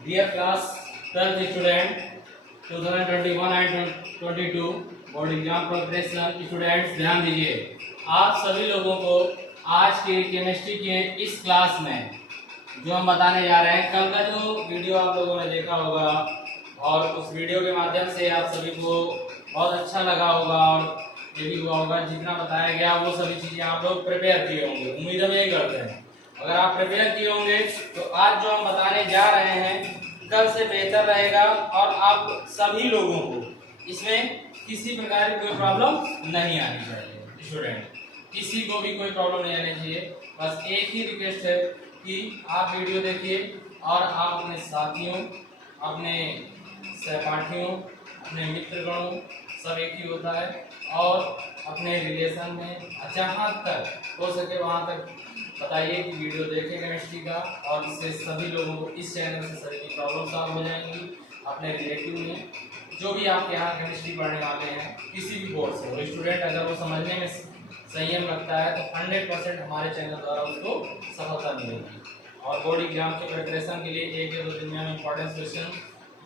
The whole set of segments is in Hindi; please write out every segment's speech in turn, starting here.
Dear class 12th student 2021 and 22 board exam preparation students ध्यान दीजिए। आप सभी लोगों को आज के केमिस्ट्री के इस क्लास में जो हम बताने जा रहे हैं, कल का जो वीडियो आप लोगों ने देखा होगा और उस वीडियो के माध्यम से आप सभी को बहुत अच्छा लगा होगा और ये भी हुआ होगा जितना बताया गया वो सभी चीजें आप लोग प्रिपेयर किए होंगे। उम्मीद हम यही करते हैं। अगर आप प्रिपेयर किए होंगे तो आज जो हम बताने जा रहे हैं कल से बेहतर रहेगा और आप सभी लोगों को इसमें किसी प्रकार की कोई प्रॉब्लम नहीं आनी चाहिए। स्टूडेंट किसी को भी कोई प्रॉब्लम नहीं आनी चाहिए। बस एक ही रिक्वेस्ट है कि आप वीडियो देखिए और आप अपने साथियों, अपने सहपाठियों, अपने मित्रगणों सब एक ही होता है और अपने रिलेशन में जहाँ तक हो सके वहाँ तक बताइए कि वीडियो देखें केमिस्ट्री का, और इससे सभी लोगों को इस चैनल से सभी की प्रॉब्लम सॉल्व हो जाएंगी। अपने रिलेटिव में जो भी आपके यहाँ केमिस्ट्री पढ़ने वाले हैं किसी भी बोर्ड से, और स्टूडेंट अगर वो समझने में संयम रखता है तो 100% हमारे चैनल द्वारा उसको सफलता मिलेगी। और बोर्ड एग्जाम के प्रिपरेशन के लिए एक या दो दिन में हम इंपॉर्टेंट क्वेश्चन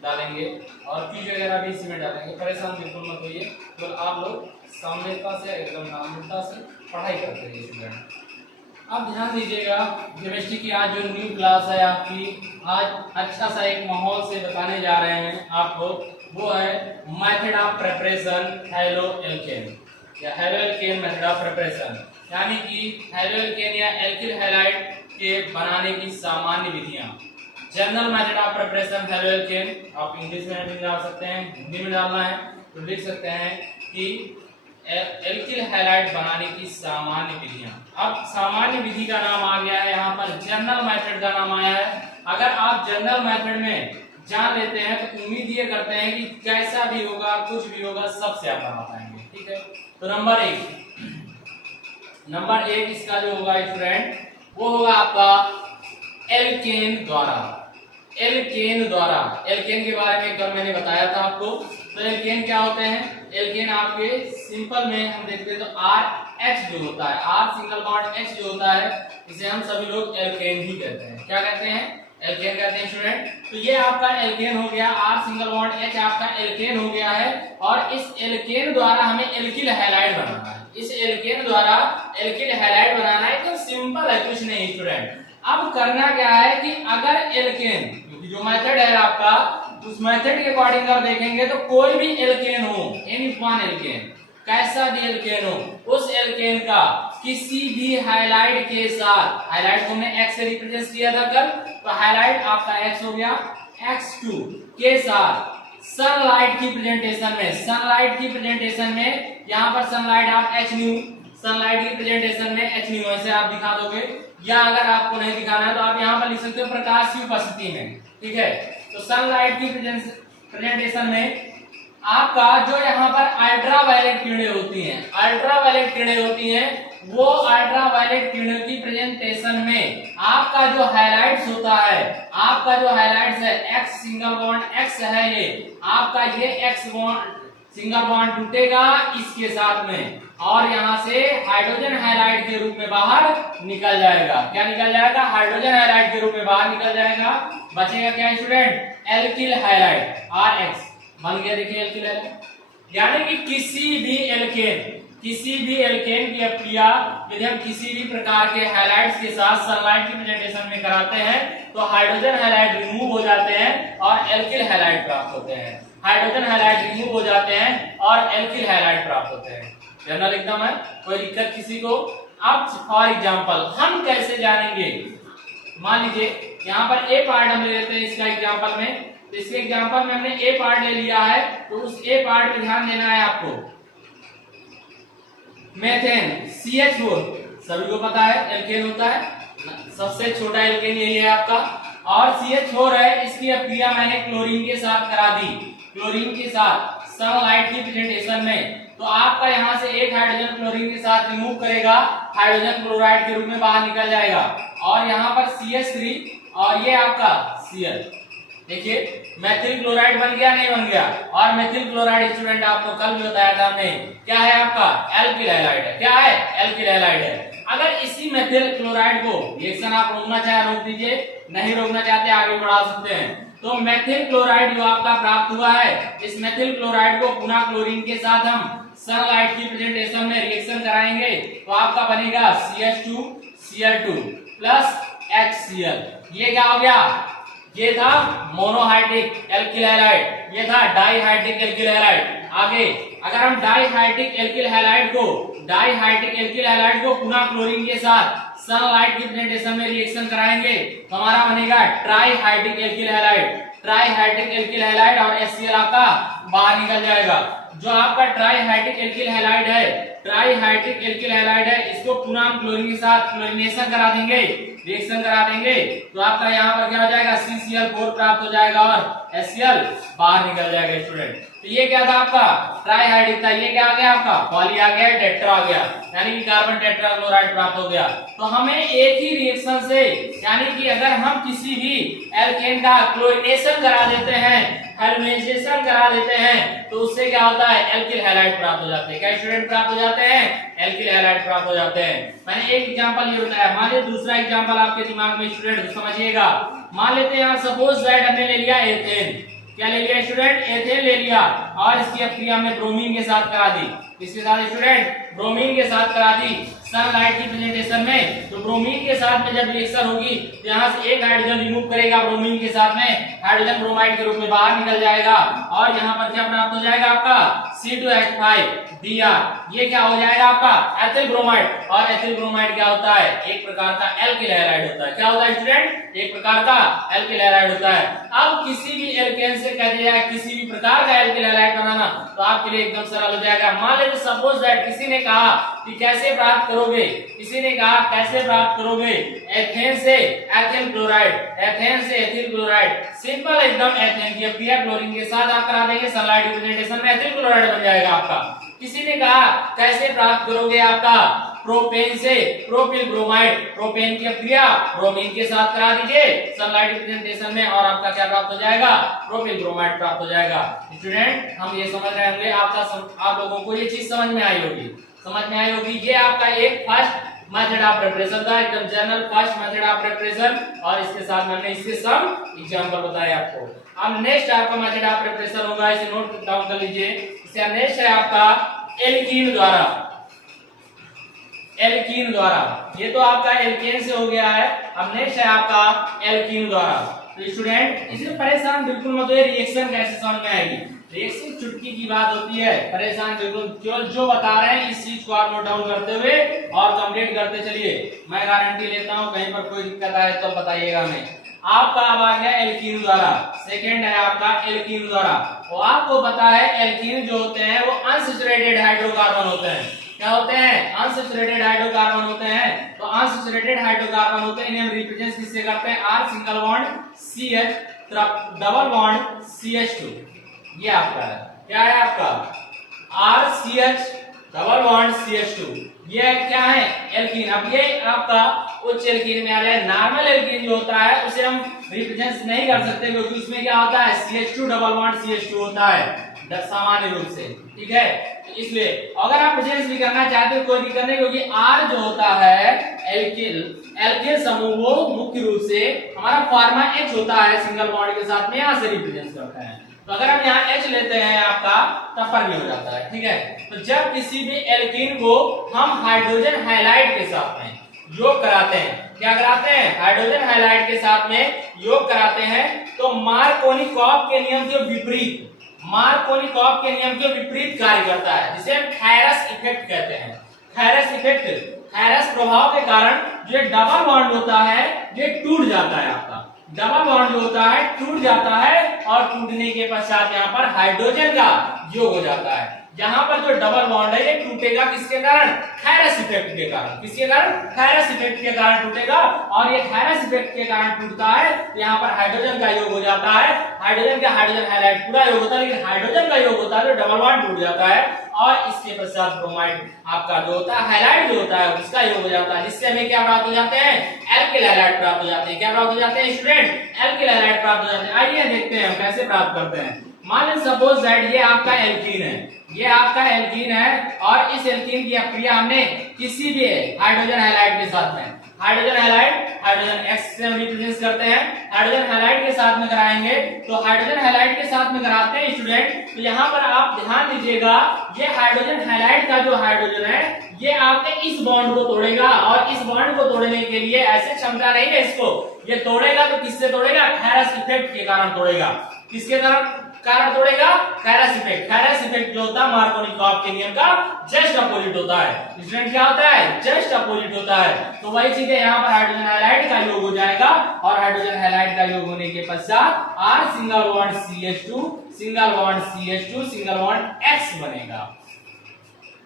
डालेंगे और क्विज वगैरह भी इसी में डालेंगे। परेशान बिल्कुल मत होइए, तो आप लोग सामयिकता से एकदम नामुमकिनता से पढ़ाई करते रहिए स्टूडेंट। अब ध्यान दीजिएगा, केमिस्ट्री की आज जो न्यू क्लास है आपकी, आज अच्छा सा एक माहौल से बताने जा रहे हैं आपको, वो है method of preparation haloalkane या haloalkane method of preparation, यानी कि हेलो एल्केन या एल्किल हैलाइड के बनाने की सामान्य विधियां। General method of preparation haloalkane, आप इंग्लिश में भी डाल सकते हैं, हिंदी में डालना है तो लिख सकते हैं कि एल्किल हैलाइड बनाने की सामान्य विधियां। अब सामान्य विधि का नाम आ गया है यहाँ पर, जनरल मेथड का नाम आया है। अगर आप जनरल मेथड में जान लेते हैं तो उम्मीद ये करते हैं कि कैसा भी होगा, कुछ भी होगा, सबसे आप बना पाएंगे। ठीक है, तो नंबर एक इसका जो होगा स्टूडेंट वो होगा आपका एल्केन द्वारा। एल्केन के बारे में कल मैंने बताया था आपको। तो एल्केन क्या होते हैं? एल्केन आपके सिंपल में हम देखते हैं तो RH जो होता है, R सिंगल बॉन्ड H जो होता है, इसे हम सभी लोग एल्केन ही कहते हैं। क्या कहते हैं? एल्केन कहते हैं स्टूडेंट। तो ये आपका एल्केन हो गया, R सिंगल बॉन्ड H आपका एल्केन हो गया है। और इस एल्केन द्वारा हमें एल्किल हैलाइड बनाना है। इस एल्केन द्वारा एल्किल हैलाइड बनाना है, एकदम सिंपल है, कुछ नहीं स्टूडेंट। अब करना क्या है कि अगर एल्केन, क्योंकि जो मेथड है आपका उस मेथड के अकॉर्डिंग अगर देखेंगे तो कोई भी एल्केन हो, एनी वन एल्केन, कैसा भी एल्केन हो, उस एल्केन का किसी भी हैलाइड के साथ, हैलाइड को हमने X से रिप्रेजेंट किया था कल, तो हैलाइड आपका X हो गया, X2 के साथ सनलाइट की प्रेजेंटेशन में यहाँ पर सनलाइट आप H न्यू, सनलाइट की प्रेजेंटेशन में H न्यू ऐसे आप दिखा दोगे, या अगर आपको नहीं दिखाना है तो आप यहाँ पर लिख सकते हो प्रकाश की उपस्थिति में। ठीक है, तो सनलाइट की प्रेजेंटेशन में आपका जो यहाँ पर अल्ट्रावायलेट किरणें होती हैं, वो अल्ट्रावायलेट किरणों की प्रेजेंटेशन में आपका जो हाइलाइट्स होता है, X सिंगल बॉन्ड X है, ये आपका ये X बॉन्ड सिंगल बॉन्ड टूटेगा इसके साथ में और यहाँ से हाइड्रोजन हैलाइड के रूप में बाहर निकल जाएगा। क्या निकल जाएगा? हाइड्रोजन हैलाइड के रूप में बाहर निकल जाएगा। बचेगा क्या स्टूडेंट? एल्किल हैलाइड RX बन गया। देखिए एल्किल हैलाइड, यानी कि किसी भी एल्केन की अप्रिया यदि हम किसी भी प्रकार के हैलाइड्स के साथ सनलाइट की प्रेजेंटेशन में कराते हैं तो हाइड्रोजन हैलाइड रिमूव हो जाते हैं और एल्किल हैलाइड प्राप्त होते हैं। हाइड्रोजन हैलाइड रिमूव हो जाते हैं और एल्किल हैलाइड प्राप्त होते हैं। जनरल एकदम है, कोई दिक्कत किसी को? अब फॉर एग्जांपल हम कैसे जानेंगे? मान लीजिए यहाँ पर ए पार्ट हम ले लेते हैं इसका एग्जांपल में, तो इसके एग्जांपल में हमने ए पार्ट ले लिया है, तो उस ए पार्ट पे ध्यान देना है आपको। मेथेन CH4 सभी को पता है एल्केन होता है, सबसे छोटा एल्केन यही है आपका, और CH4 है, इसकी अप्रिया मैंने क्लोरीन के साथ करा दी, क्लोरीन के साथ सनलाइट की प्रेजेंटेशन में, तो आपका यहाँ से एक हाइड्रोजन क्लोरीन के साथ रिमूव करेगा, हाइड्रोजन क्लोराइड के रूप में बाहर निकल जाएगा, और यहाँ पर CH3 और ये आपका Cl। देखिए मेथिल क्लोराइड बन गया, नहीं बन गया? और मेथिल क्लोराइड स्टूडेंट आपको कल भी बताया था हमने, क्या है आपका? एल्किल हैलाइड है। क्या है? एल्किल हैलाइड है। अगर इसी मेथिल क्लोराइड को रिएक्शन आप रोकना चाहे रोक दीजिए, नहीं रोकना चाहते आगे बढ़ा सकते हैं। तो मेथिल क्लोराइड जो आपका प्राप्त हुआ है, इस मेथिल क्लोराइड को पुनः क्लोरीन के साथ हम सनलाइट की प्रेजेंटेशन में रिएक्शन कराएंगे तो आपका बनेगा CH2Cl2 प्लस HCl। ये क्या हो गया, ये था मोनोहाइड्रिक एल्किल हैलाइड, ये था डाइहाइड्रिक एल्किल हैलाइड। आगे अगर हम डाइहाइड्रिक एल्किल हैलाइड को पुनः क्लोरीन के साथ सनलाइट की प्रेजेंटेशन में रिएक्शन कराएंगे तो हमारा बनेगा ट्राइहाइड्रिक एल्किल हैलाइड और HCl आपका बाहर निकल जाएगा। जो आपका ट्राइहाइड्रिक एल्किल हैलाइड है, इसको पुनः हम क्लोरीन के साथ क्लोरीनेशन करा देंगे, रिएक्शन करा देंगे तो आपका यहाँ पर क्या हो जाएगा, CCl4 प्राप्त हो जाएगा और HCl बाहर निकल जाएगा स्टूडेंट। तो ये क्या था आपका ट्राइहाइड्रिक था, ये क्या आ गया आपका पॉली आ गया, टेट्रा आ गया, यानी कि कार्बन टेट्राक्लोराइड प्राप्त हो गया। तो हमें एक ही रिएक्शन से, यानी कि अगर हम किसी भी एल्केन का क्लोरीनेशन करा देते हैं, हाइड्रोजनेशन करा देते हैं तो उससे क्या होता है, एल्किल हैलाइड प्राप्त हो जाते हैं। क्या स्टूडेंट प्राप्त हो जाते हैं, एल्किल हैलाइड प्राप्त हो जाते हैं। मैंने एक एग्जांपल ये बताया, मान लीजिए दूसरा एग्जांपल आपके दिमाग में स्टूडेंट समझिएगा। मान लेते हैं सपोज दैट हमने ले लिया एथेन, क्या ले लिया स्टूडेंट, एथेन ले लिया और इसकी अपक्रिया हमने ब्रोमीन के साथ करा दी, इसके साथ स्टूडेंट ब्रोमीन के साथ करा दी सनलाइट की प्रेजेंटेशन में। तो ब्रोमीन के साथ में जब रिएक्शन होगी तो यहाँ से एक हाइड्रोजन रिमूव करेगा ब्रोमीन के साथ में, हाइड्रोजन ब्रोमाइड के रूप में बाहर निकल जाएगा और यहाँ पर क्या प्राप्त हो जाएगा आपका C2H5Br। ये क्या हो जाएगा आपका एथिल ब्रोमाइड, और एथिल ब्रोमाइड क्या होता है, एक प्रकार का एल्किल हैलाइड होता है। क्या होता है स्टूडेंट, एक प्रकार का एल्किल हैलाइड होता है। अब किसी भी एल्केन से कह दिया किसी भी प्रकार का एल्किल हैलाइड बनाना तो आपके लिए एकदम सरल हो जाएगा। मान लीजिए सपोज दैट किसी ने कहा कि कैसे प्राप्त करोगे, एथेन से एथिल क्लोराइड, सिंपल एकदम एथेन की अपक्रिया क्लोरीन के साथ आप करा देंगे, सनलाइट प्रेजेंटेशन में एथिल क्लोराइड बन जाएगा आपका। किसी ने कहा कैसे प्राप्त करोगे आपका प्रोपेन से प्रोपिल ब्रोमाइड, प्रोपेन की अपक्रिया ब्रोमीन के साथ करा दीजिए सनलाइट प्रेजेंटेशन में और आपका क्या प्राप्त हो जाएगा, प्रोपिल ब्रोमाइड प्राप्त हो जाएगा। स्टूडेंट हम ये समझ रहे होंगे, आप लोगों को ये चीज समझ में आई होगी। ये आपका एक फर्स्ट मेथड ऑफ प्रिपरेशन था, एकदम general first method of preparation, और इसके साथ मैंने इसके सब एग्जांपल बताए आपको। अब नेक्स्ट आपका मेथड ऑफ प्रिपरेशन होगा, इसे नोट डाउन कर लीजिए। इसका नेक्स्ट है आपका एल्कीन द्वारा। ये तो आपका एल्केन से हो गया है, अब नेक्स्ट है आपका एल्कीन द्वारा। तो स्टूडेंट इसमें परेशान बिल्कुल मत होइए, रिएक्शन कैसे समझ में आएगी, रिएक्शन चुटकी की बात होती है, परेशान बिल्कुल, केवल जो बता रहे हैं इस चीज को आप नोट डाउन करते हुए और कंप्लीट करते चलिए। मैं गारंटी लेता हूं कहीं पर कोई दिक्कत आए तो बताइएगा हमें। आपका अब आ गया एल्कीन द्वारा, सेकंड है आपका एल्कीन द्वारा। तो आपको पता है एल्कीन जो होते हैं वो अनसैचुरेटेड हाइड्रोकार्बन होते हैं। क्या होते हैं, अनसैचुरेटेड हाइड्रोकार्बन होते हैं। तो अनसैचुरेटेड हाइड्रोकार्बन होते हैं, इन्हें हम रिप्रेजेंट किससे करते हैं, R single bond CH double bond CH2। ये आपका है, क्या है आपका RCH डबल बॉन्ड CH2। ये क्या है, एल्कीन। अब ये आपका उच्च एल्कीन में आ जाए। नॉर्मल एल्कीन जो होता है उसे हम रिप्रेजेंट नहीं कर सकते क्योंकि उसमें क्या होता है, CH2 डबल बॉन्ड CH2 होता है सामान्य रूप से, ठीक है। तो इसलिए अगर आप प्रेजेंस भी करना चाहते हो कोई दिक्कत नहीं, क्योंकि R जो होता है एल्किल समूह वो मुख्य रूप से हमारा फार्मा H होता है सिंगल बॉन्ड के साथ में, यहाँ से रिप्रेजेंट करता है। तो अगर हम यहाँ H लेते हैं आपका तब पर भी हो जाता है, ठीक है। तो जब किसी भी एल्कीन को हम हाइड्रोजन हैलाइड के साथ में योग कराते हैं, क्या कराते हैं, हाइड्रोजन हैलाइड के साथ में योग कराते हैं, तो मार्कोनिकॉफ के नियम के विपरीत कार्य करता है, जिसे हम थायरस इफेक्ट कहते हैं। थायरस प्रभाव के कारण जो डबल बॉन्ड होता है ये टूट जाता है। आपका डबल बॉन्ड जो होता है टूट जाता है और टूटने के पश्चात यहाँ पर हाइड्रोजन का योग हो जाता है। यहाँ पर जो डबल बॉन्ड है ये टूटेगा किसके कारण, थायरस इफेक्ट के कारण। किसके कारण, थायरस इफेक्ट के कारण टूटेगा, और ये थायरस इफेक्ट के कारण टूटता है तो यहाँ पर हाइड्रोजन का योग हो जाता है। हाइड्रोजन हैलाइड पूरा योग होता है, लेकिन हाइड्रोजन का योग होता है तो डबल बॉन्ड टूट जाता है, और इसके पश्चात ब्रोमाइड आपका जो होता है हैलाइड जो होता है उसका योग हो जाता है, जिससे हमें क्या प्राप्त हो जाते हैं, एल्किल हैलाइड प्राप्त हो जाते हैं। क्या प्राप्त हो जाते हैं स्टूडेंट, एल्किल हैलाइड प्राप्त हो जाते हैं। आइए देखते हैं हम कैसे प्राप्त करते हैं। मान लीजिए सपोज दैट ये आपका एल्कीन है, ये आपका एल्कीन है और इस एल्कीन की अपक्रिया हमने किसी भी हाइड्रोजन हैलाइड के साथ में, हाइड्रोजन हैलाइड हाइड्रोजन X से हम रिप्रेजेंट करते हैं, हाइड्रोजन हैलाइड के साथ में कराएंगे। तो हाइड्रोजन हैलाइड के साथ में कराते हैं स्टूडेंट, तो यहाँ पर आप ध्यान दीजिएगा ये हाइड्रोजन हैलाइड का जो हाइड्रोजन है ये आपके इस बॉन्ड को तोड़ेगा और इस बॉन्ड को तोड़ने के लिए ऐसे क्षमता नहीं है इसको, ये तोड़ेगा तो किससे तोड़ेगा, खैरस इफेक्ट के कारण तोड़ेगा। किसके कारण तोड़ेगा, खैरस इफेक्ट। खैरस इफेक्ट जो होता है मार्कोनिकॉफ के नियम का जस्ट अपोजिट होता है। स्टूडेंट क्या होता है, जस्ट अपोजिट होता है। तो वही चीज है, यहाँ पर हाइड्रोजन हैलाइड का योग हो जाएगा और हाइड्रोजन हैलाइड का योग होने के पश्चात R single bond CH2 single bond CH2 single bond X बनेगा।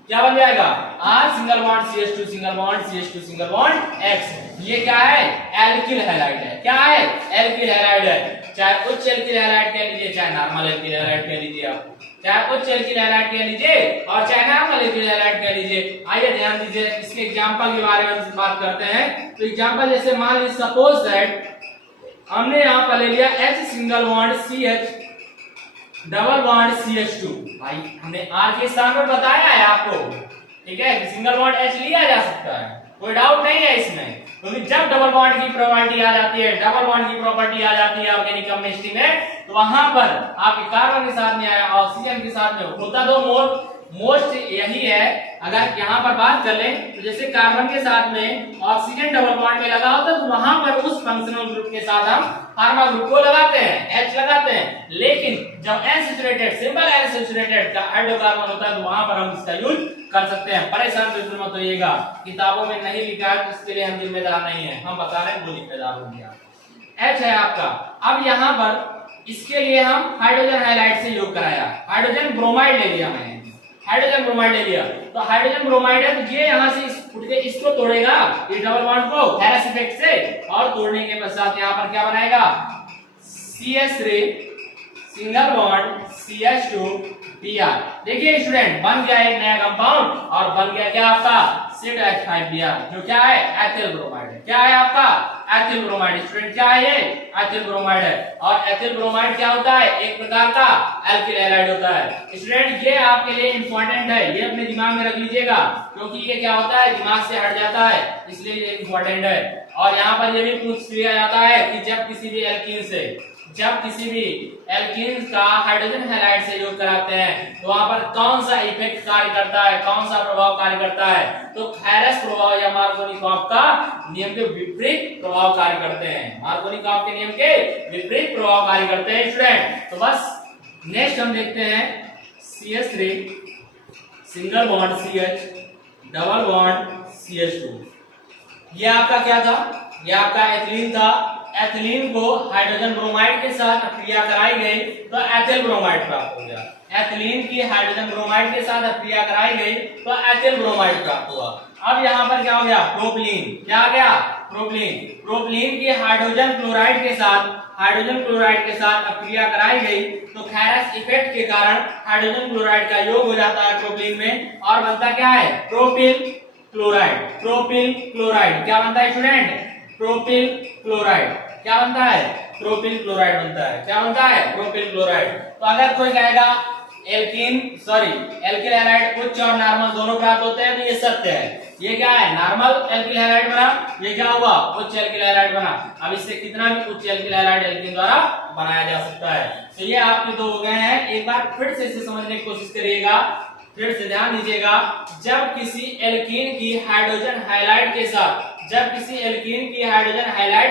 क्या बन जाएगा, R single bond CH2 single bond CH2 single bond X। ये क्या है, एल्किल हैलाइड है। क्या है, एल्किल हैलाइड है। चाहे उच्च एल्किल हैलाइड कह लीजिए चाहे नॉर्मल एल्किल हैलाइड कह लीजिए, आप चाहे उच्च एल्किल हैलाइड कह लीजिए और चाहे नॉर्मल एल्किल हैलाइड कह लीजिए। आइए ध्यान दीजिए, इसके एग्जांपल के बारे में बात करते हैं। तो एग्जांपल जैसे मान लीजिए सपोज दैट हमने यहाँ पर ले लिया H single bond CH double bond CH2। भाई हमने R के स्थान पर बताया है आपको, ठीक है, सिंगल बॉन्ड H लिया जा सकता है, कोई डाउट नहीं है इसमें, क्योंकि जब डबल बॉन्ड की प्रॉपर्टी आ जाती है, डबल बॉन्ड की प्रॉपर्टी आ जाती है ऑर्गेनिक केमिस्ट्री में, तो वहां पर आपके कार्बन के साथ में आया ऑक्सीजन के साथ में होता तो मोस्ट यही है। अगर यहाँ पर बात कर लें तो जैसे कार्बन के साथ में ऑक्सीजन डबल बॉन्ड में लगा होता है तो वहां पर उस फंक्शनल ग्रुप के साथ हम फार्मा ग्रुप को लगाते हैं, H लगाते हैं। लेकिन जब अनसैचुरेटेड सिंपल अनसैचुरेटेड का हाइड्रोकार्बन होता है तो वहां पर हम इसका यूज कर सकते हैं। परेशान बिल्कुल मत होइएगा, किताबों में नहीं लिखा है तो इसके लिए हम जिम्मेदार नहीं है, हम बता रहे हैं वो जिम्मेदार हो गया। H है आपका। अब यहाँ पर इसके लिए हम हाइड्रोजन हैलाइड से योग कराया, हाइड्रोजन ब्रोमाइड ले लिया मैंने, हाइड्रोजन ब्रोमाइड ले लिया। तो हाइड्रोजन ब्रोमाइड है तो ये यहाँ से उठ के इसको तोड़ेगा, ये डबल बॉन्ड को खैरस इफेक्ट से, और तोड़ने के पश्चात यहाँ पर क्या बनाएगा, CH3 single bond CH2 Br। देखिए स्टूडेंट बन गया एक नया कंपाउंड और बन गया क्या आपका CH5Br, जो क्या है, एथिल ब्रोमाइड है। क्या है आपका, एथिल ब्रोमाइड। स्टूडेंट क्या है, ये एथिल ब्रोमाइड है। और एथिल ब्रोमाइड क्या होता है, एक प्रकार का एल्किल हैलाइड होता है। स्टूडेंट ये आपके लिए इंपॉर्टेंट है, ये अपने दिमाग में रख लीजिएगा, क्योंकि ये क्या होता है, दिमाग से हट जाता है, इसलिए ये इंपॉर्टेंट है। और यहाँ पर ये भी पूछ लिया जाता है कि जब किसी भी एल्कीन का हाइड्रोजन हैलाइड से योग कराते हैं तो वहां पर कौन सा इफेक्ट कार्य करता है, कौन सा प्रभाव कार्य करता है, तो खैरस प्रभाव या मार्कोनिकॉफ का नियम के विपरीत प्रभाव कार्य करते हैं, मार्कोनिकॉफ के नियम के विपरीत प्रभाव कार्य करते हैं स्टूडेंट। तो बस नेक्स्ट हम देखते हैं CH3 single bond CH double bond CH2। ये आपका क्या था, ये आपका एथिलीन था। एथिलीन को हाइड्रोजन ब्रोमाइड के साथ क्रिया कराई गई तो एथिल ब्रोमाइड प्राप्त हो गया। एथिलीन की हाइड्रोजन ब्रोमाइड के साथ क्रिया कराई गई तो एथिल ब्रोमाइड प्राप्त हुआ। अब यहाँ पर क्या हो गया, प्रोपिलीन। क्या आ गया, प्रोपिलीन। प्रोपिलीन की हाइड्रोजन क्लोराइड के साथ क्रिया कराई गई तो खैरस इफेक्ट के कारण हाइड्रोजन क्लोराइड का योग हो जाता है प्रोपिलीन में और बनता क्या है, प्रोपिल क्लोराइड। प्रोपिल क्लोराइड क्या बनता है स्टूडेंट, प्रोपिल क्लोराइड। क्या बनता है, प्रोपिल क्लोराइड बनता है। क्या बनता है, प्रोपिल क्लोराइड। तो अगर कोई कहेगा एल्किल हैलाइड उच्च और नॉर्मल दोनों प्राप्त होते हैं तो ये सत्य है। ये क्या है, नॉर्मल एल्किल हैलाइड बना, ये क्या हुआ, उच्च एल्किल हैलाइड बना। अब इससे कितना भी उच्च एल्किल हैलाइड एल्कीन द्वारा बनाया जा सकता है। तो ये आपके दो हो गए हैं। एक बार फिर से इसे समझने की कोशिश करिएगा, फिर से ध्यान दीजिएगा। जब किसी एल्कीन की हाइड्रोजन हैलाइड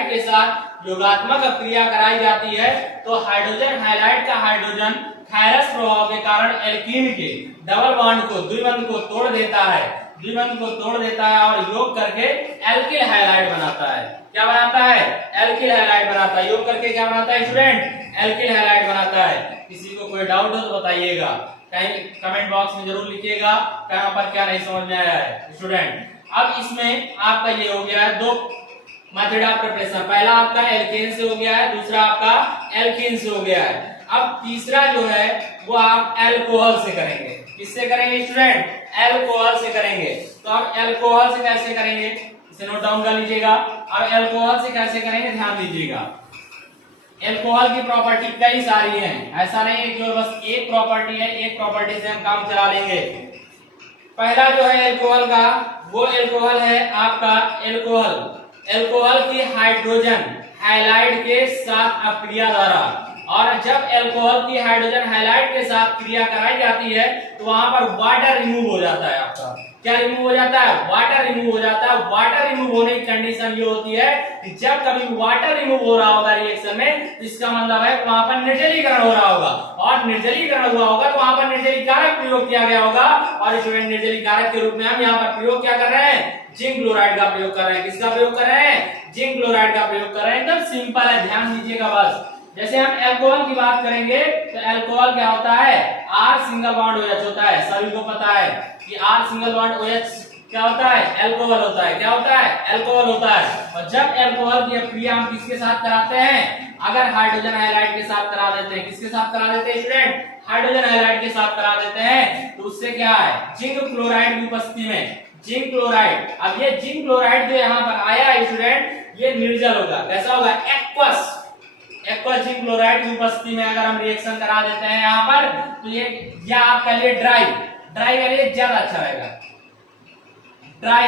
के साथ योगात्मक क्रिया कराई जाती है तो हाइड्रोजन हैलाइड का हाइड्रोजन खैरस प्रभाव के कारण एल्कीन के डबल बॉन्ड को द्विबंध को तोड़ देता है और योग करके एल्किल हैलाइड बनाता है। क्या बनाता है, एल्किल हैलाइड बनाता है। योग करके क्या बनाता है स्टूडेंट, एल्किल हैलाइड बनाता है। किसी को कोई डाउट हो तो बताइएगा, कहीं कमेंट बॉक्स में जरूर लिखिएगा कहां पर क्या नहीं समझ में आया है स्टूडेंट। अब इसमें आपका ये हो गया है दो मेथड ऑफ प्रिपरेशन, पहला आपका एल्केन से हो गया है, दूसरा आपका एल्कीन से हो गया है। अब तीसरा जो है वो आप एल्कोहल से करेंगे। किससे करेंगे स्टूडेंट, एल्कोहल से करेंगे। तो अब एल्कोहल से कैसे करेंगे इसे नोट डाउन कर लीजिएगा। अब एल्कोहल से कैसे करेंगे ध्यान दीजिएगा। एल्कोहल की प्रॉपर्टी कई सारी हैं, ऐसा नहीं है कि बस एक प्रॉपर्टी है, एक प्रॉपर्टी से हम काम चला लेंगे। पहला जो है एल्कोहल का, वो एल्कोहल है आपका एल्कोहल की हाइड्रोजन हैलाइड के साथ अपक्रिया द्वारा, और जब एल्कोहल की हाइड्रोजन हैलाइड के साथ क्रिया कराई जाती है तो वहां पर वाटर रिमूव हो जाता है। आपका क्या रिमूव हो जाता है? वाटर रिमूव हो जाता है। वाटर रिमूव होने की कंडीशन ये होती है कि जब कभी वाटर रिमूव हो रहा होगा रिएक्शन में, तो इसका मतलब है वहां पर निर्जलीकरण हो रहा होगा, और निर्जलीकरण हुआ होगा तो वहां पर निर्जलीकारक प्रयोग किया गया होगा, और स्टूडेंट निर्जलीकारक के रूप में हम यहाँ पर प्रयोग क्या कर रहे हैं? जिंक क्लोराइड का प्रयोग कर रहे हैं। किसका प्रयोग कर रहे हैं? जिंक क्लोराइड का प्रयोग कर रहे हैं। एकदम सिंपल है, ध्यान दीजिएगा बस। जैसे हम अल्कोहल की बात करेंगे तो अल्कोहल क्या होता है? R सिंगल बॉन्ड OH होता है। सभी को पता है कि R सिंगल बॉन्ड OH क्या होता है? अल्कोहल होता है। क्या होता है? अल्कोहल होता है। और जब अल्कोहल की क्रिया हम किसके साथ कराते हैं? अगर हाइड्रोजन हैलाइड के साथ करा देते हैं। किसके साथ करा देते हैं स्टूडेंट? हाइड्रोजन हैलाइड के साथ करा देते हैं, तो उससे क्या है? जिंक क्लोराइड की उपस्थिति में जिंक क्लोराइड, अब ये जिंक क्लोराइड जो यहाँ पर आया है स्टूडेंट, ये निर्जल होगा। कैसा होगा? एक्वस जिंक क्लोराइड की उपस्थिति में अगर हम रिएक्शन करा देते हैं यहाँ पर, तो ये या आपका लिए ड्राई का लिए ज्यादा अच्छा रहेगा। ड्राई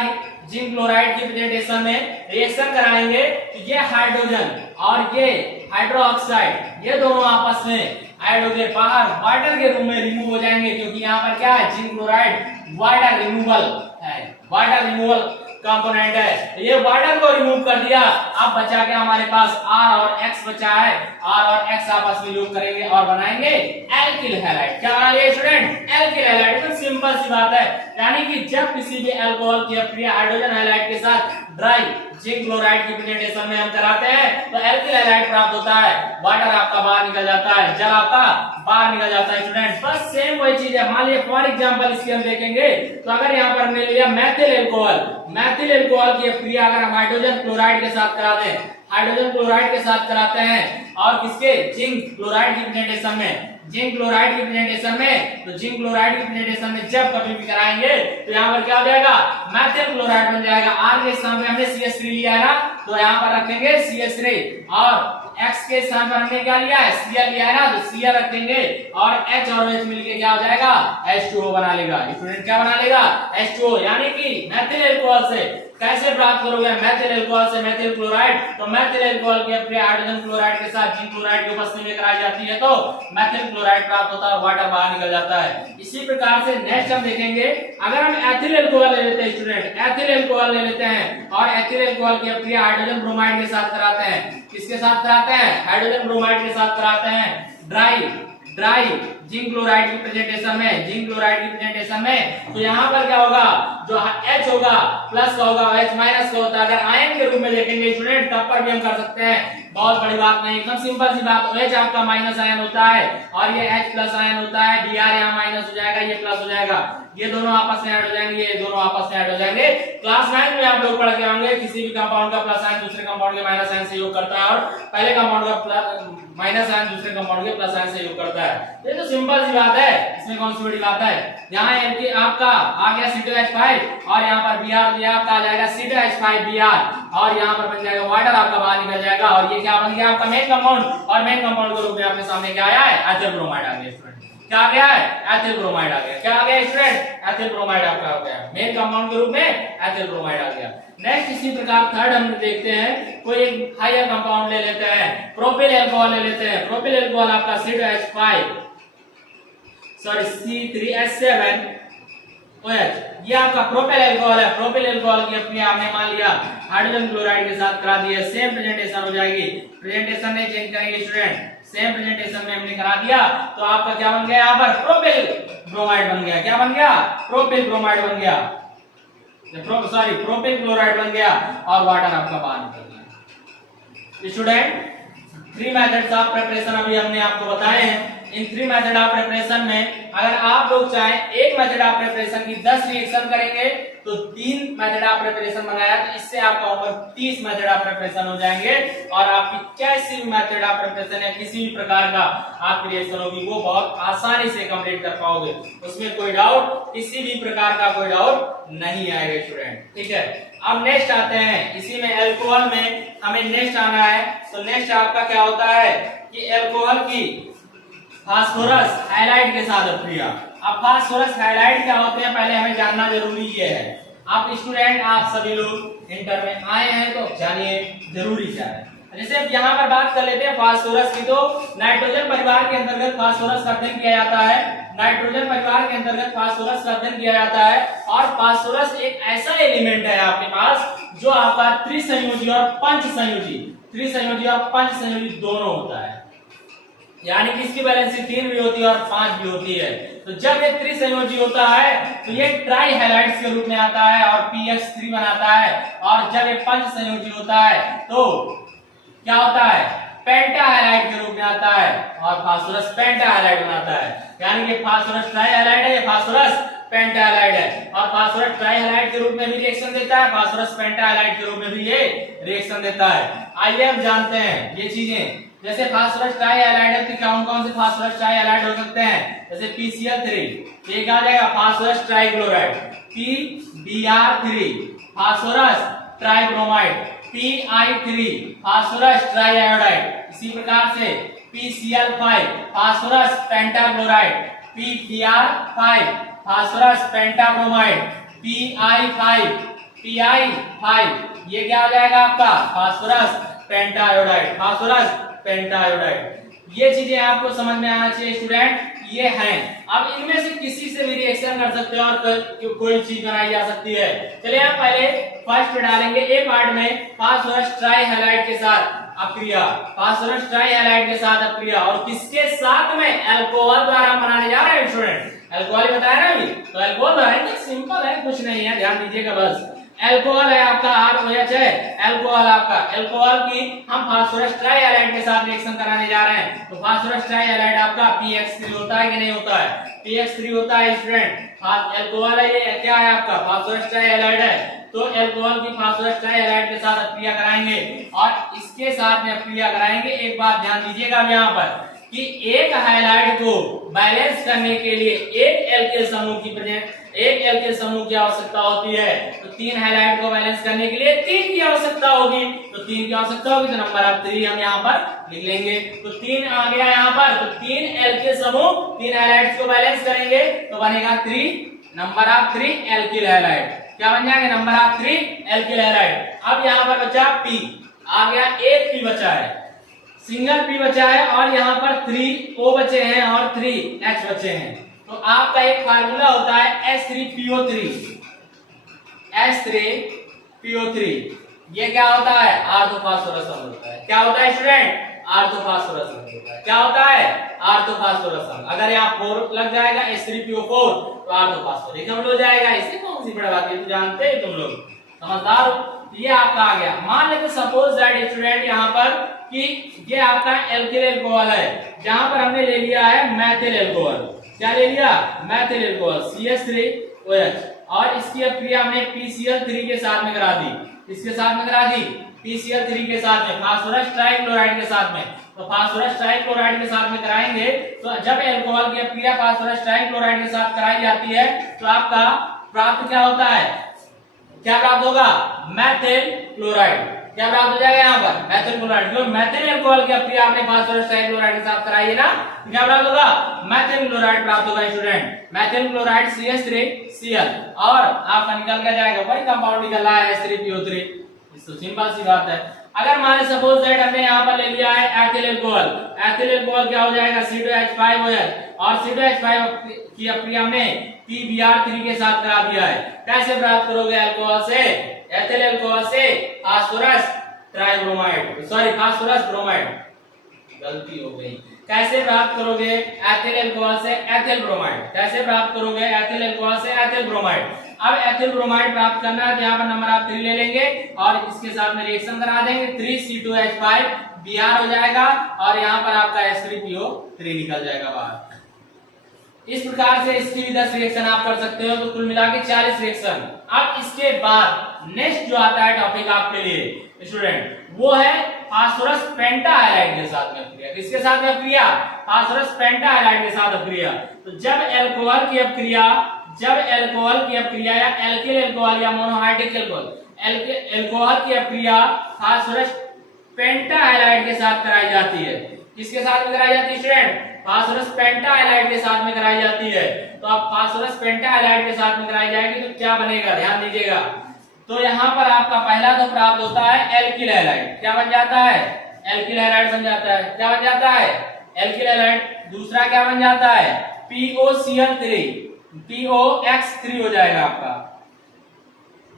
जिंक क्लोराइड की प्रेजेंटेशन में रिएक्शन कराएंगे तो ये हाइड्रोजन और ये हाइड्रोक्साइड, ये दोनों आपस में ऐड होकर बाहर वाटर के रूप में रिमूव हो जाएंगे, क्योंकि यहाँ पर क्या है? जिंक क्लोराइड वाटर रिमूवल है, वाटर रिमूवल कंपोनेंट है। ये वाटर को रिमूव कर दिया, अब बचा के हमारे पास R और X बचा है। R और X आपस में योग करेंगे और बनाएंगे एल्किल हैलाइड। क्या बना लिया स्टूडेंट? Alkyl halide. एकदम सिंपल सी बात है, यानी कि जब किसी भी अल्कोहल की अपक्रिया हाइड्रोजन हैलाइड के साथ ड्राई जिंक क्लोराइड की प्रेजेंटेशन में हम कराते हैं तो एल्किल हैलाइड प्राप्त होता है। वाटर आपका बाहर निकल जाता है, जल आपका बाहर निकल जाता है स्टूडेंट। बस सेम वही चीज है। मान लीजिए फॉर एग्जांपल इसकी हम देखेंगे तो अगर यहाँ पर हमने लिया मैथिल एल्कोहल की क्रिया अगर हम हाइड्रोजन क्लोराइड के साथ कराते हैं, हाइड्रोजन क्लोराइड के साथ कराते हैं और किसके? जिंक क्लोराइड की प्रेजेंटेशन में, जिंक क्लोराइड की प्रेजेंटेशन में, तो जिंक क्लोराइड की प्रेजेंटेशन में जब कभी भी कराएंगे तो यहाँ पर क्या हो जाएगा? मैथिल क्लोराइड बन जाएगा। R के स्थान पे हमने CH3 लिया है ना, तो यहाँ पर रखेंगे CH3, और X के स्थान पर हमने क्या लिया है? Cl लिया है ना, तो Cl रखेंगे, और H और OH मिलके क्या हो जाएगा? H2O बना लेगा। स्टूडेंट क्या बना लेगा? H2O। यानी कि मैथिल एल्कोहल से कैसे प्राप्त करोगे? मैथिल एल्कोहल से मैथिल क्लोराइड, तो मैथिल एल्कोहल की अपक्रिया हाइड्रोजन क्लोराइड के साथ जिंक क्लोराइड की उपस्थिति में कराई जाती है तो मैथिल क्लोराइड प्राप्त होता है, वाटर बाहर निकल जाता है। इसी प्रकार से नेक्स्ट हम देखेंगे, अगर हम एथिल एल्कोहल ले लेते हैं स्टूडेंट, एथिल एल्कोहल ले लेते हैं और एथिल एल्कोहल की अपक्रिया हाइड्रोजन ब्रोमाइड के साथ कराते हैं। किसके साथ कराते हैं? हाइड्रोजन ब्रोमाइड के साथ कराते हैं। ड्राई जिंक क्लोराइड की प्रेजेंटेशन में, तो यहाँ पर क्या होगा? जो H होगा प्लस का होगा, H माइनस का होता है। अगर आयन के रूप में देखेंगे स्टूडेंट तब पर भी हम कर सकते हैं, बहुत बड़ी बात नहीं, एकदम सिंपल सी बात। OH आपका माइनस आयन होता है और ये H प्लस आयन होता है। Br यहाँ माइनस हो जाएगा, ये प्लस हो जाएगा, ये दोनों आपस में ऐड हो जाएंगे, ये दोनों आपस में ऐड हो जाएंगे। क्लास 9 में आप लोग पढ़ के होंगे किसी भी कंपाउंड का प्लस आयन दूसरे कंपाउंड के माइनस आयन से योग करता है, और पहले कंपाउंड का माइनस आयन दूसरे कंपाउंड के प्लस आयन से योग करता है। ये तो सिंपल सी बात है, इसमें कौन सी बड़ी बात है? यहाँ एल्की आपका आ गया C2H5 और यहाँ पर Br दिया आपका आ जाएगा C2H5Br, और यहाँ पर बन जाएगा वाटर आपका बाहर निकल जाएगा, और ये क्या बन गया? आपका मेन कंपाउंड, और मेन कंपाउंड के रूप में आपके सामने क्या आया है? एथिल ब्रोमाइड आ गया स्टूडेंट। क्या आ गया है? एथिल ब्रोमाइड आ गया। क्या आ गया स्टूडेंट? एथिल ब्रोमाइड आपका हो गया, मेन कंपाउंड के रूप में एथिल ब्रोमाइड आ गया। नेक्स्ट इसी प्रकार थर्ड हम देखते हैं, कोई एक हायर कंपाउंड ले लेते हैं, प्रोपिल एल्कोहल ले लेते हैं। प्रोपिल एल्कोहल आपका C3H7OH, ये आपका प्रोपिल एल्कोहल है। प्रोपिल एल्कोहल की अपनी आपने मान लिया हाइड्रोजन क्लोराइड के साथ करा दिया, सेम प्रेजेंटेशन हो जाएगी। प्रेजेंटेशन नहीं चेंज करेंगे स्टूडेंट, सेम प्रेजेंटेशन में हमने करा दिया तो आपका क्या बन गया? यहाँ पर प्रोपिल ब्रोमाइड बन गया। क्या बन गया? प्रोपिल ब्रोमाइड बन गया, प्रोपिल क्लोराइड बन गया, और वाटर आपका बाहर निकल गया। स्टूडेंट 3 मेथड्स ऑफ प्रिपरेशन अभी हमने आपको बताए हैं। इन 3 मेथड ऑफ प्रिपरेशन में अगर आप लोग चाहें एक मेथड ऑफ प्रिपरेशन की 10 रिएक्शन करेंगे तो 3 मेथड ऑफ प्रिपरेशन बनाया तो इससे आपका ऊपर 30 मेथड ऑफ प्रिपरेशन हो जाएंगे और आपकी कैसी भी मेथड ऑफ प्रिपरेशन या किसी भी प्रकार का आपकी रिएक्शन होगी वो बहुत आसानी से कंप्लीट कर पाओगे, उसमें कोई डाउट, किसी भी प्रकार का कोई डाउट नहीं आएगा स्टूडेंट। ठीक है, अब नेक्स्ट आते हैं, इसी में अल्कोहल में हमें नेक्स्ट आना है। तो नेक्स्ट आपका क्या होता है कि अल्कोहल की फास्फोरस हाइलाइट के साथ अभिक्रिया। अब फास्फोरस हाइलाइट क्या होते हैं पहले हमें जानना जरूरी ये है। आप स्टूडेंट आप सभी लोग इंटर में आए हैं तो जानिए जरूरी क्या है। जैसे अब यहाँ पर बात कर लेते हैं फास्फोरस की, तो नाइट्रोजन परिवार के अंतर्गत फास्फोरस का अध्ययन किया जाता है। नाइट्रोजन परिवार के अंतर्गत फास्फोरस का अध्ययन किया जाता है और फास्फोरस एक ऐसा एलिमेंट है आपके पास जो आपका त्रिसंयोजी और पंचसंयोजी, त्रिसंयोजी और पंचसंयोजी दोनों होता है, यानी कि इसकी वैलेंसी 3 भी होती है और 5 भी होती है। तो जब ये त्रिसंयोजी होता है तो ये ट्राई हैलाइड्स के रूप में आता है और pH3 बनाता है, और जब ये पंचसंयोजी होता है तो क्या होता है पेंटा हैलाइड के रूप में आता है और फास्फोरस पेंटा हैलाइड बनाता है, यानी कि फास्फोरस ट्राई हैलाइड है, ये फास्फोरस पेंटा हैलाइड है और फास्फोरस ट्राई हैलाइड के रूप में भी रिएक्शन देता है, फास्फोरस पेंटा हैलाइड के रूप में भी ये रिएक्शन देता है। आइए हम जानते हैं ये चीजें। जैसे फास्फोरस ट्राई हैलाइड है तो कौन कौन से फास्फोरस ट्राई हैलाइड हो सकते हैं, जैसे PCl3, एक आ जाएगा phosphorus trichloride, PBr3 phosphorus tribromide, PI3 phosphorus triiodide, इसी प्रकार से PCl5 phosphorus pentachloride, PBr5 phosphorus पेंटाब्रोमाइड, PI5 ये क्या हो जाएगा आपका फास्फोरस पेंटाआयोडाइड, फास्फोरस पेंटाआयोडाइड। ये चीजें आपको समझ में आना चाहिए स्टूडेंट, ये हैं। अब इनमें से किसी से भी रिएक्शन कर सकते हैं और कोई चीज बनाई जा सकती है। चलिए आप पहले फर्स्ट डालेंगे ए पार्ट में फास्फोरस ट्राई हैलाइड के साथ अभिक्रिया, फास्फोरस ट्राई हैलाइड के साथ अभिक्रिया और किसके साथ में अल्कोहल द्वारा बनाने जा रहे हैं स्टूडेंट, अल्कोहल ही बताया ना अभी, तो अल्कोहल है, सिंपल है, कुछ नहीं है, ध्यान दीजिएगा बस। अल्कोहल है आपका ROH है, अल्कोहल आपका, अल्कोहल की हम फास्फोरस ट्राई हैलाइड के साथ रिएक्शन कराने जा रहे हैं। तो फास्फोरस ट्राई हैलाइड आपका PX3 होता है कि नहीं होता है, PX3 होता है स्टूडेंट। अल्कोहल है, ये क्या है आपका फास्फोरस ट्राई हैलाइड है, तो अल्कोहल की फास्फोरस ट्राई हैलाइड के साथ अभिक्रिया कराएंगे और इसके साथ में अभिक्रिया कराएंगे। एक बात ध्यान दीजिएगा यहाँ पर कि एक हैलाइड को बैलेंस करने के लिए एक एल्किल समूह की आवश्यकता होती है, तो 3 हैलाइड को बैलेंस करने के लिए 3 की आवश्यकता होगी, तो 3 की आवश्यकता होगी तो नंबर ऑफ 3 हम यहाँ पर लिख लेंगे। तो 3 आ गया यहाँ पर, तो 3 एल्किल समूह 3 हैलाइड्स को बैलेंस करेंगे तो बनेगा 3, नंबर ऑफ 3 एल्किल हैलाइड, क्या बन जाएंगे नंबर ऑफ 3 एल्किल हैलाइड। अब यहाँ पर बचा P, आ गया एक P बचा है, सिंगल P बचा है और यहाँ पर 3 O बचे हैं और 3 H बचे हैं। तो आपका एक फार्मूला होता है H3PO3, H3PO3, ये क्या होता है आर्थोफास्फोरस अम्ल होता है। क्या होता है स्टूडेंट, आर्थोफास्फोरस अम्ल होता है। क्या होता है आर्थोफास्फोरस अम्ल। अगर यहाँ 4 लग जाएगा H3PO4 तो आर्थोफास्फोरिक अम्ल हो जाएगा। इससे कौन सी बड़ी बात है, तो जानते हैं तुम लोग, समझदार हो। ये आपका आ गया। मान लेते सपोज दैट स्टूडेंट यहाँ पर कि ये आपका एल्किल अल्कोहल है, जहां पर हमने ले लिया है मैथिल अल्कोहल। क्या ले लिया, मैथिल अल्कोहल CH3OH, और इसकी अभिक्रिया हमने PCl3 के साथ में करा दी, इसके साथ में करा दी PCl3 के साथ में, फास्फोरस ट्राइक्लोराइड के साथ में। तो फास्फोरस ट्राइक्लोराइड के साथ में कराएंगे तो जब अल्कोहल की अभिक्रिया फास्फोरस ट्राइक्लोराइड के साथ कराई जाती है तो आपका प्राप्त क्या होता है, क्या प्राप्त होगा मैथिल क्लोराइड। क्या प्राप्त हो जाएगा यहाँ पर मैथिल क्लोराइड, जो मैथिल अल्कोहल की अभिक्रिया आपने फास्फोरस ट्राइक्लोराइड के साथ कराई है ना, तो क्या प्राप्त होगा मैथिल क्लोराइड प्राप्त होगा स्टूडेंट, मैथिल क्लोराइड CH3Cl, और आपका निकल के जाएगा वही कंपाउंड निकल रहा है H3PO3। तो सिंपल सी बात है। अगर मान सपोज दैट हमने यहाँ पर ले लिया है एथिल अल्कोहल, एथिल अल्कोहल क्या हो जाएगा C2H5OH, और C2H5 की अभिक्रिया में PBr3 के साथ करा दिया है। कैसे प्राप्त करोगे अल्कोहल से, एथिल अल्कोहल से phosphorus tribromide, sorry phosphorus bromide, गलती हो गई। कैसे प्राप्त करोगे एथिल अल्कोहल से एथिल ब्रोमाइड, कैसे प्राप्त करोगे एथिल अल्कोहल से एथिल ब्रोमाइड। अब एथिल ब्रोमाइड प्राप्त करना है तो यहाँ पर नंबर आप 3 ले लेंगे और इसके साथ में रिएक्शन करा देंगे, 3C2H5 Br हो जाएगा और यहाँ पर आपका H3PO3 निकल जाएगा बाहर। इस प्रकार से इसकी भी 10 रिएक्शन आप कर सकते हो, तो कुल मिला के 40 रिएक्शन। अब इसके बाद नेक्स्ट जो आता है टॉपिक आपके लिए स्टूडेंट, वो है फास्फोरस पेंटाहाइलाइड के साथ में अपक्रिया। किसके साथ में अपक्रिया? फास्फोरस पेंटाहाइलाइड के साथ अपक्रिया। तो जब अल्कोहल की अपक्रिया या एल्किल अल्कोहल या मोनोहाइड्रिक अल्कोहल की अपक्रिया फास्फोरस पेंटाहाइलाइड के साथ कराई जाती है। किसके साथ में कराई जाती है स्टूडेंट? फास्फोरस पेंटाहाइलाइड के साथ में कराई जाती है। तो अब फास्फोरस पेंटाहाइलाइड के साथ में कराई जाएगी तो क्या बनेगा, ध्यान दीजिएगा। तो यहाँ पर आपका पहला तो प्राप्त होता है एल्किल हैलाइड। क्या बन जाता है? एल्किल हैलाइड बन जाता है। क्या बन जाता है? Alkyl halide. दूसरा क्या बन जाता है? POCl3, POX3 हो जाएगा आपका।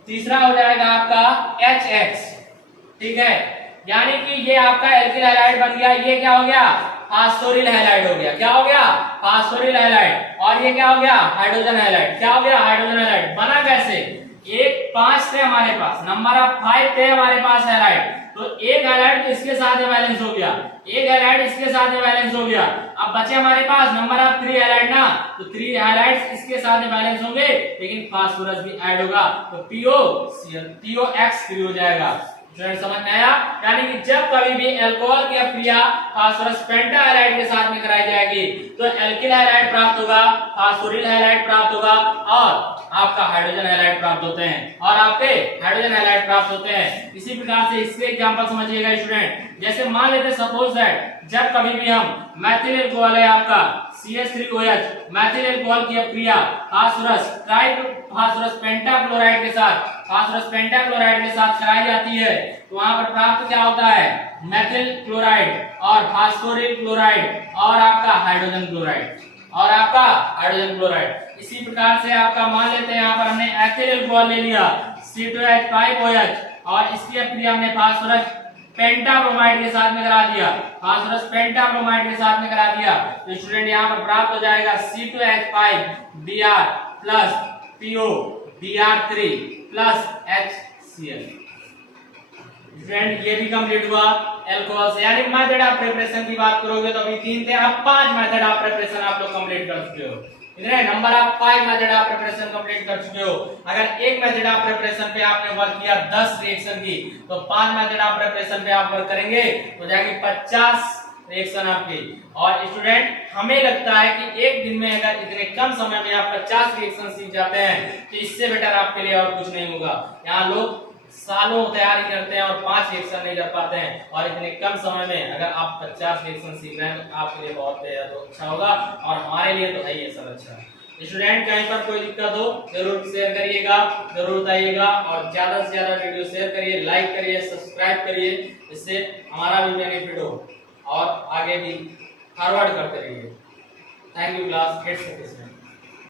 तीसरा हो जाएगा आपका HX। ठीक है, यानी कि ये आपका एल्किल हैलाइड बन गया। ये क्या हो गया? फास्फोरिल हैलाइड हो गया। क्या हो गया? फास्फोरिल हैलाइड। और ये क्या हो गया? Hydrogen halide. क्या हो गया? Hydrogen halide. बना कैसे? एक 5 थे हमारे पास, नंबर ऑफ 5 थे हमारे पास हैलाइड, तो एक हैलाइड तो इसके साथ बैलेंस हो गया, एक हैलाइड इसके साथ बैलेंस हो गया। अब बचे हमारे पास नंबर ऑफ 3 हैलाइड ना, तो 3 हैलाइड्स इसके साथ बैलेंस होंगे, लेकिन फास्फोरस भी ऐड होगा, तो POX3 हो जाएगा। स्टूडेंट समझ में आया? यानी कि जब कभी भी अल्कोहल की अपक्रिया फास्फोरस पेंटाहाइलाइड के साथ में कराई जाएगी तो एल्किल हैलाइड प्राप्त होगा, फास्फोरिल हैलाइड प्राप्त होगा और आपका हाइड्रोजन हैलाइड प्राप्त होते हैं इसी प्रकार से इसके एग्जांपल समझिएगा स्टूडेंट। जैसे मान लेते सपोज दैट जब कभी भी हम मैथिल अल्कोहल है आपका CH3OH, मैथिल अल्कोहल की अपक्रिया फास्फोरस पेंटाक्लोराइड के साथ कराई जाती है, तो वहां पर प्राप्त क्या होता है? मैथिल क्लोराइड और फास्फोरिल क्लोराइड और आपका हाइड्रोजन क्लोराइड। इसी प्रकार से आपका मान लेते हैं यहाँ पर हमने एथिल अल्कोहल ले लिया C2H5OH और इसकी अपक्रिया हमने फास्फोरस पेंटाब्रोमाइड के साथ में करा दिया, तो स्टूडेंट यहाँ पर प्राप्त हो जाएगा C2H5Br plus PO Br3 plus HCl। Student ये भी कंप्लीट हुआ अल्कोहल से। यानी मेथड ऑफ प्रिपरेशन की बात करोगे तो अभी 3 थे, अब 5 मेथड ऑफ प्रिपरेशन आप लोग कंप्लीट कर चुके हो। इतने नंबर आप 5 मेथड ऑफ प्रिपरेशन कंप्लीट कर चुके हो। अगर एक मेथड ऑफ प्रिपरेशन पे आपने वर्क किया 10 रिएक्शन की, तो 5 मेथड ऑफ प्रिपरेशन पे आप वर्क करेंगे तो जाएंगे 50 रिएक्शन आपके। और स्टूडेंट हमें लगता है कि एक दिन में अगर इतने कम समय में आप 50 रिएक्शन सीख जाते हैं तो इससे बेटर आपके लिए और कुछ नहीं होगा। यहाँ लोग सालों तैयारी करते हैं और 5 रिएक्शन नहीं कर पाते हैं, और इतने कम समय में अगर आप 50 रिएक्शन सीख रहे हैं तो आपके लिए बहुत अच्छा होगा और हमारे लिए तो है ही सब अच्छा। स्टूडेंट कहीं पर कोई दिक्कत हो जरूर शेयर करिएगा, जरूर बताइएगा और ज्यादा से ज्यादा वीडियो शेयर करिए, लाइक करिए, सब्सक्राइब करिए, इससे हमारा भी बेनिफिट हो और आगे भी फॉरवर्ड करते रहिए। Thank you class.